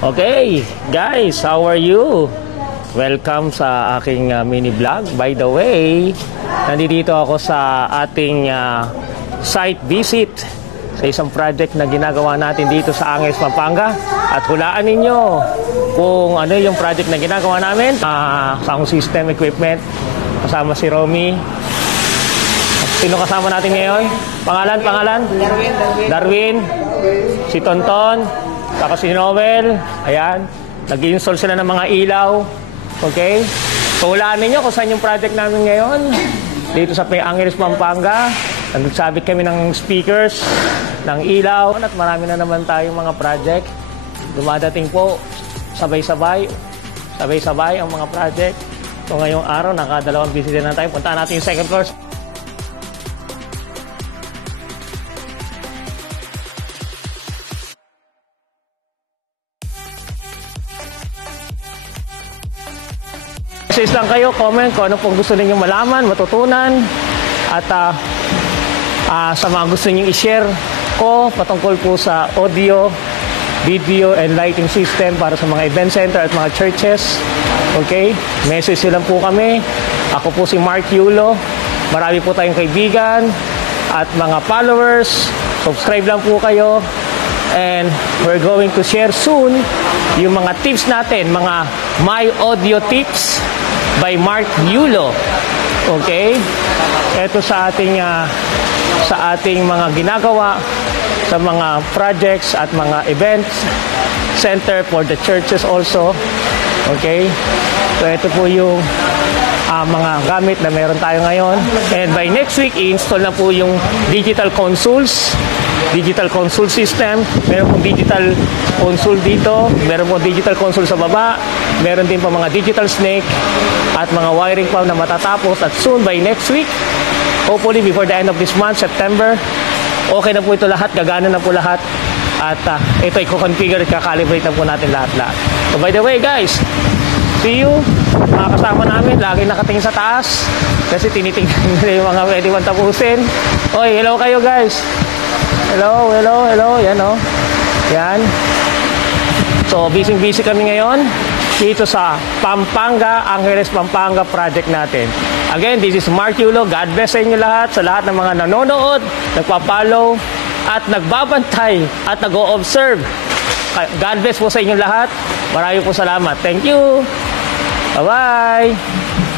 Okay, guys, how are you? Welcome sa aking mini vlog. By the way, nandito ako sa ating site visit sa isang project na ginagawa natin dito sa Angeles, Pampanga. At hulaan ninyo kung ano yung project na ginagawa namin. Sound system equipment. Kasama si Romy. Sino kasama natin ngayon? Pangalan? Darwin. Si Tonton. Saka si Noel. Ayan. Nag-install sila ng mga ilaw. Okay? So, hulaan ninyo kung saan yung project namin ngayon. Dito sa Angeles, Pampanga. Nagsabit kami ng speakers, ng ilaw. At marami na naman tayong mga project. Dumadating po sabay-sabay ang mga project. So, ngayong araw, nakadalawang visitor na tayo. Puntaan natin yung second floor. Message lang kayo, comment kung ano pong gusto niyo malaman, matutunan. At sa mga gusto niyo i-share ko patungkol po sa audio, video, and lighting system para sa mga event center at mga churches. Okay? Message lang po kami. Ako po si Mark Yulo. Marami po tayong kaibigan at mga followers. Subscribe lang po kayo. And we're going to share soon yung mga tips natin, mga My Audio Tips by Mark Yulo. Okay? Ito sa ating mga ginagawa sa mga projects at mga events center for the churches also. Okay? So ito po yung mga gamit na meron tayo ngayon. And by next week, i-install na po yung digital console system. Meron pong digital console dito. Meron pong digital console sa baba. Meron din pa mga digital snake at mga wiring pa na matatapos. At soon, by next week, hopefully before the end of this month, September, okay na po ito lahat. Gagana na po lahat. At ito, i-configure at kakalibrate na po natin lahat-lahat. So by the way, guys, see you. Mga kasama namin, lagi nakatingin sa taas. Kasi tinitingnan nila yung mga pwede man tapusin. Oy, hello kayo, guys. Hello. Yan, oh. Yan. So, busy kami ngayon dito sa Pampanga, Angeles, Pampanga project natin. Again, this is Mark Yulo. God bless sa inyo lahat, sa lahat ng mga nanonood, nagpa-follow, at nagbabantay, at nag-o-observe. God bless po sa inyo lahat. Marami po salamat. Thank you. Bye-bye.